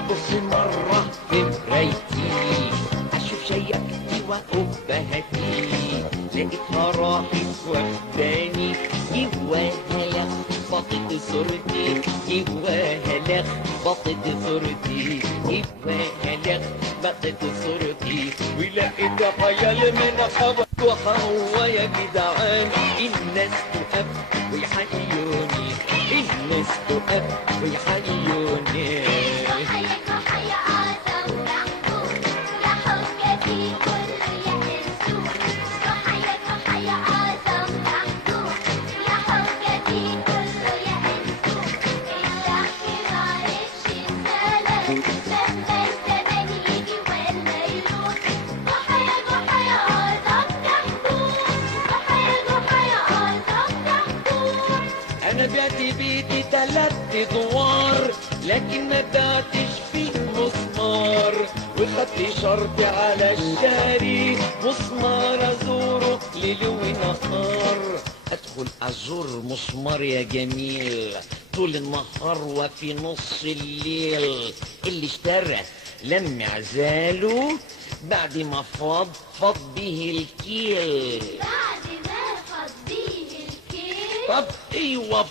ببص مرة في مرايتي أشوف شياكتي وأبهتي، لقيتها راحت واخداني جواها لخبطت صورتي، جواها لخبطت صورتي، جواها لخبطت صورتي، ولقيت حيال من خبطها هو يا جدعان. الناس تقف ويحيوني، الناس تقف ويحيوني. أنا بعت بيتي 3 أدوار لكن ما بعتش فيه مسمار، وخدت شرط على الشاري مسمار أزوره ليل ونهار. أدخل أزور مسمار يا جميل طول النهار وفي نص الليل، اللي اشترى لم عزاله بعد ما فض به الكيل. طب ايوه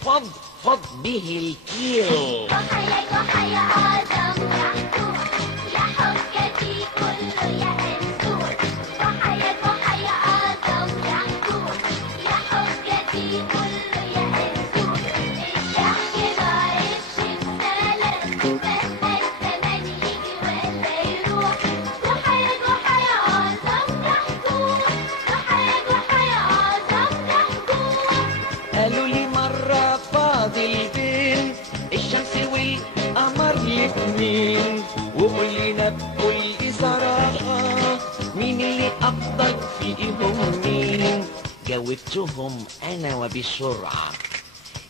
فض به الكيل. وحيا وحيا اعظم محبوب يا حجتي كله يا انسوب، وحيا وحيا اعظم محبوب يا حجتي كله يا انسوب. الضحك ما عرفش بسلام مهما الزمان يجي ولا يروح، وحيا وحيا اعظم محبوب، وحيا وحيا اعظم محبوب. قالوا لي مرة فاضل بين الشمس والقمر الاتنين، وقول لنا بكل صراحة مين اللي أفضل فيهم مين؟ جاوبتهم أنا وبسرعة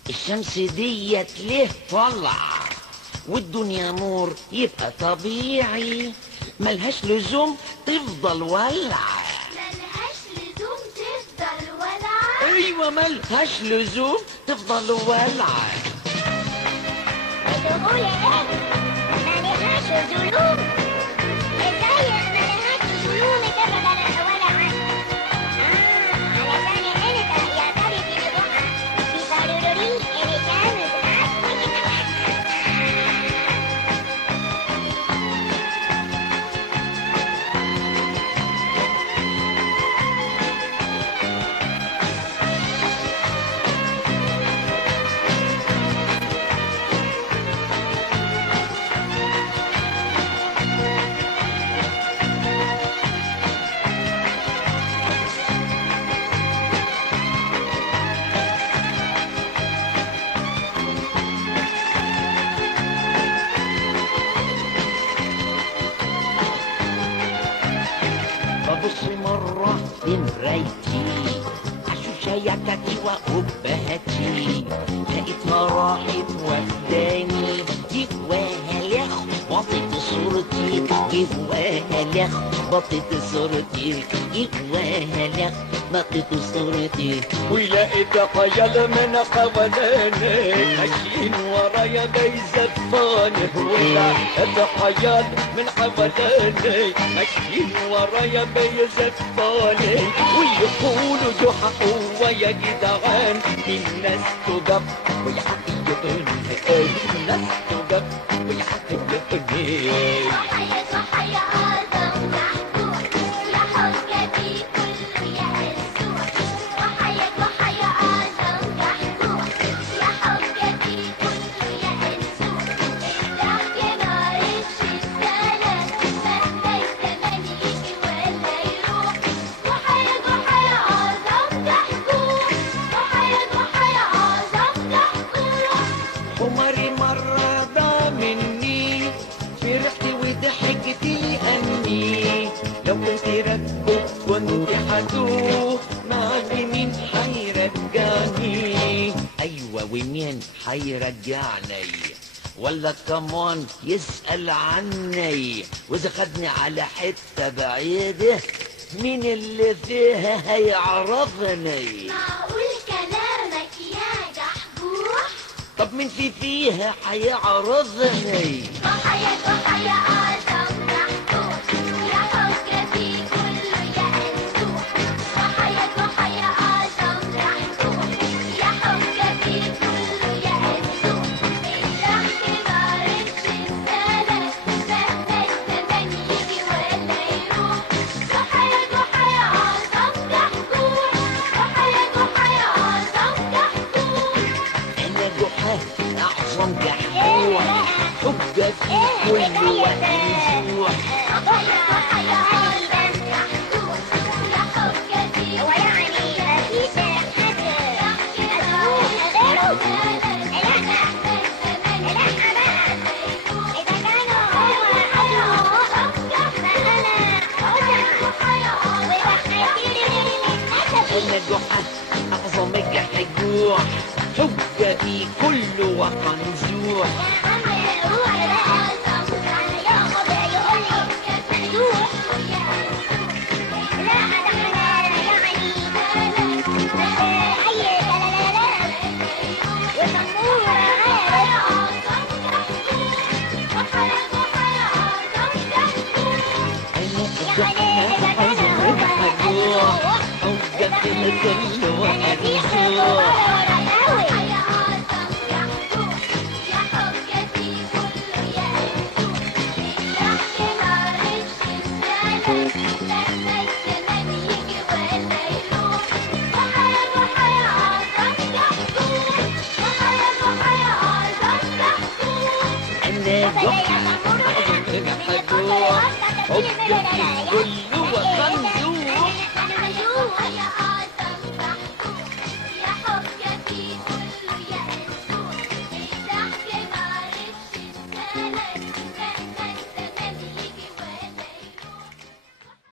الشمس ديت ليه طلع، والدنيا نور يبقى طبيعي ملهاش لزوم تفضل ولع. ايوه ملهاش لزوم تفضل ولعة. بتقول ايه؟ ملهاش لزوم؟ ازاي ملهاش لزوم تفضل ولعة؟ علشان انت يا ترى في نجومها في ضروري اللي كانت ببص مرة في مرايتي أشوف شياكتي وأبهتي، لقيتها راحت واخداني جواها لخبطت صورتي، جواها لخبطت صورتي، جواها لخبطت صورتي، ولقيت خيال من حواليني ماشيين ورايا بيزفاني، ولقيت خيال من حواليني ماشيين ورايا بيزفاني، ويقولوا جحا هو يا جدعان. الناس تجب ويحيوني، الناس تجب ويحيوني. وحيا وحيا اعظم محبوب يا حجتي كله يا انسوب، وحيا وحيا اعظم محبوب يا حجتي كله يا انسوب. الضحك ما عرفش السلام مهما الزمان يجي ولا يروح، وحيا وحيا اعظم محبوب، وحيا وحيا اعظم محبوب. عمري مرة ضاع مني فرحت وضحكت لأني لو كنت راكبه كنت هتوه، معاك مين هيرجعني؟ أيوة ومين هيرجعني؟ ولا كمان يسأل عني، وإذا خدني على حتة بعيدة مين اللي فيها هيعرفني؟ معقول كلامك يا دحبوح؟ طب مين فيها هيعرفني؟ وحيا وحيا وحيا أعظم محبوب يا حجة في كله يا أنسوب وحيا وحيا أعظم محبوب يا حجة في كله يا أنسوب الضحك معرفش السلام مهما الزمن يجي ولا يروح وحيا وحيا أعظم محبوب وحيا وحيا أعظم محبوب أنا جحا أعظم جحوح حجة في كل وقت نزوح وحيا وحيا أعظم محبوب يا حجة في هو يعني مفيش حد أسبوع غيره؟ لا لا بقى إذا كانوا هم أصله فأنا أنا جحا أعظم جحجوح حجة في كل وقت نزوح أنا جحا أعظم جحجوح حجة في كل وقت نزوح أنا جحا أعظم جحجوح حجة في كل وقت